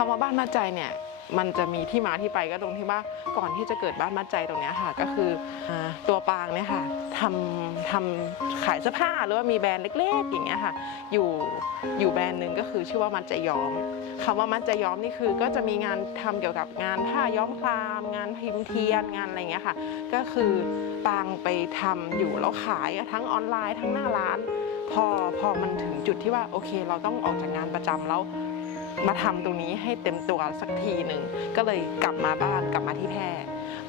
คำว่าบ้านมัดใจเนี่ยมันจะมีที่มาที่ไปก็ตรงที่ว่าก่อนที่จะเกิดบ้านมัดใจตรงเนี้ยค่ะ ก็คืออ่าตัวปางเนี่ยค่ะทำทำขายเสื้อผ้าหรือว่ามีแบรนด์เล็กๆอย่างเงี้ยค่ะ อยู่อยู่แบรนด์หนึ่งก็คือชื่อว่ามัดใจย้อมคำว่ามัดใจย้อมนี่คือ ก็จะมีงานทำเกี่ยวกับงานผ้าย้อมคลาม งานพิมพ์เทียนงานอะไรอย่างเงี้ยค่ะ ก็คือปางไปทำอยู่แล้วขายทั้งออนไลน์ทั้งหน้าร้าน พอพอมันถึงจุดที่ว่าโอเค เราต้องออกจากงานประจำแล้ว มาทำตรงนี้ให้เต็มตัวสักทีหนึ่งก็เลยกลับมาบ้านกลับมาที่แพร่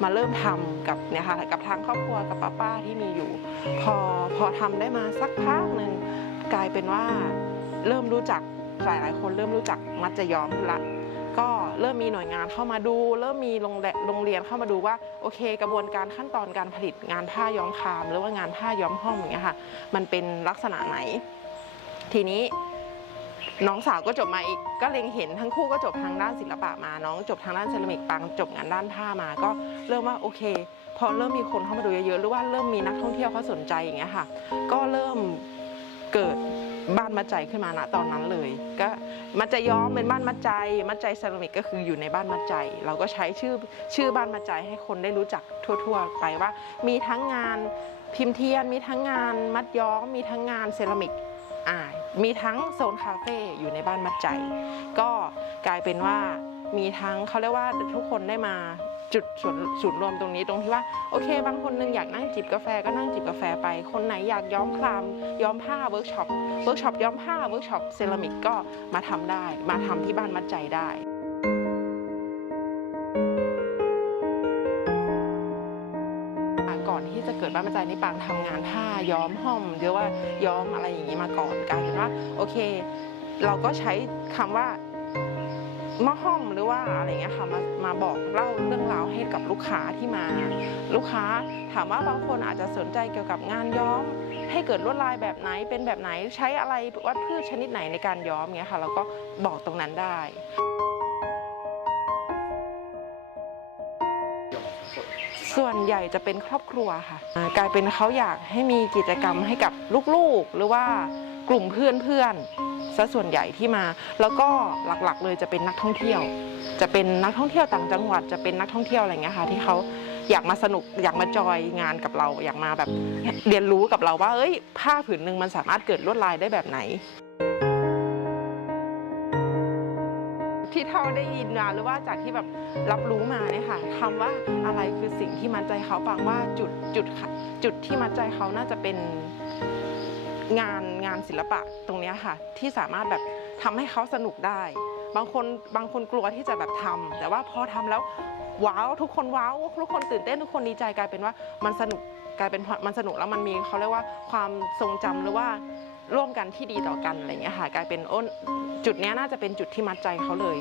มาเริ่มทำกับเนี่ยค่ะกับทางครอบครัวกับป้าป้าๆที่มีอยู่ พอพอทำได้มาสักพักหนึ่งกลายเป็นว่าเริ่มรู้จักหลายหลายๆคนเริ่มรู้จักมัดจจย้อมละก็เริ่มมีหน่วยงานเข้ามาดู เริ่มมีโรงแรโรงเรียนเข้ามาดูว่าโอเค กระบวนการขั้นตอนการผลิตงานผ้าย้อมคาม หรือว่างานผ้าย้อมห้องอย่างเงี้ยค่ะมันเป็นลักษณะไหน ทีนี้ น้องสาวก็จบมาอีกก็เล็งเห็นทั้งคู่ก็จบทางด้านศิลปะมา น้องจบทางด้านเซรามิกปังจบงานด้านผ้ามา ก็เริ่มว่าโอเค พอเริ่มมีคนเข้ามาดูเยอะๆหรือว่าเริ่มมีนักท่องเที่ยวเขาสนใจอย่างเงี้ยค่ะ ก็เริ่มเกิดบ้านมัดใจขึ้นมาณตอนนั้นเลย ก็มัดใจย้อมเป็นบ้านมัดใจมัดใจเซรามิกก็คืออยู่ในบ้านมัดใจ เราก็ใช้ชื่อชื่อบ้านมัดใจให้คนได้รู้จักทั่ว ๆ ไปว่า มีทั้งงานพิมพ์เทียนมีทั้งงานมัดย้อมมีทั้งงานเซรามิก อ่ามีทั้งโซนคาเฟ่อยู่ในบ้านมัดใจ ก็กลายเป็นว่ามีทั้งเขาเรียกว่าทุกคนได้มาจุดศูนย์รวมตรงนี้ตรงที่ว่าโอเค บางคนหนึงอยากนั่งจิบกาแฟก็นั่งจิบกาแฟไป คนไหนอยากย้อมคลามย้อมผ้าเวิร์กช็อปเวิร์กช็อปย้อมผ้าเวิร์กช็อปเซรามิกก็มาทำได้ มาทำที่บ้านมัดใจได้ ดบ้านประจัยนี่ปางทำงานผ้าย้อมห้อมหรือว่าย้อมอะไรอย่างนี้มาก่อนกลายเป็นว่าโอเค เราก็ใช้คำว่ามาห้อมหรือว่าอะไรเงี้ยค่ะมามาบอกเล่าเรื่องราวให้กับลูกค้าที่มา ลูกค้าถามว่าบางคนอาจจะสนใจเกี่ยวกับงานย้อม ให้เกิดลวดลายแบบไหนเป็นแบบไหนใช้อะไรวัดพืชชนิดไหนในการย้อมเงี้ยค่ะเราก็บอกตรงนั้นได้ ส่วนใหญ่จะเป็นครอบครัวค่ะ กลายเป็นเขาอยากให้มีกิจกรรมให้กับลูกๆ หรือว่ากลุ่มเพื่อนๆซะส่วนใหญ่ที่มา แล้วก็หลักๆ เลยจะเป็นนักท่องเที่ยว จะเป็นนักท่องเที่ยวต่างจังหวัดจะเป็นนักท่องเที่ยวอะไรเงี้ยค่ะ ที่เขาอยากมาสนุกอยากมาจอยงานกับเรา อยากมาแบบเรียนรู้กับเราว่าเอ้ยผ้าผืนหนึ่งมันสามารถเกิดลวดลายได้แบบไหน ที่เท่าได้ยินมาหรือว่าจากที่แบบรับรู้มาเนี่ยค่ะคำว่าอะไรคือสิ่งที่มัดใจเขาฟังว่าจุดจุดค่ะจุดที่มัดใจเขาน่าจะเป็นงานงานศิลปะตรงนี้ค่ะ ที่สามารถแบบทำให้เขาสนุกได้ บางคนบางคนกลัวที่จะแบบทำแต่ว่าพอทำแล้วว้าวทุกคนว้าวทุกคนตื่นเต้นทุกคนดีใจกลายเป็นว่ามันสนุกกลายเป็นมันสนุกแล้วมันมีเขาเรียกว่าความทรงจำหรือว่า ร่วมกันที่ดีต่อกันอะไรเงี้ยค่ะกลายเป็นอ้นจุดเนี้ยน่าจะเป็นจุดที่มัดใจเขาเลย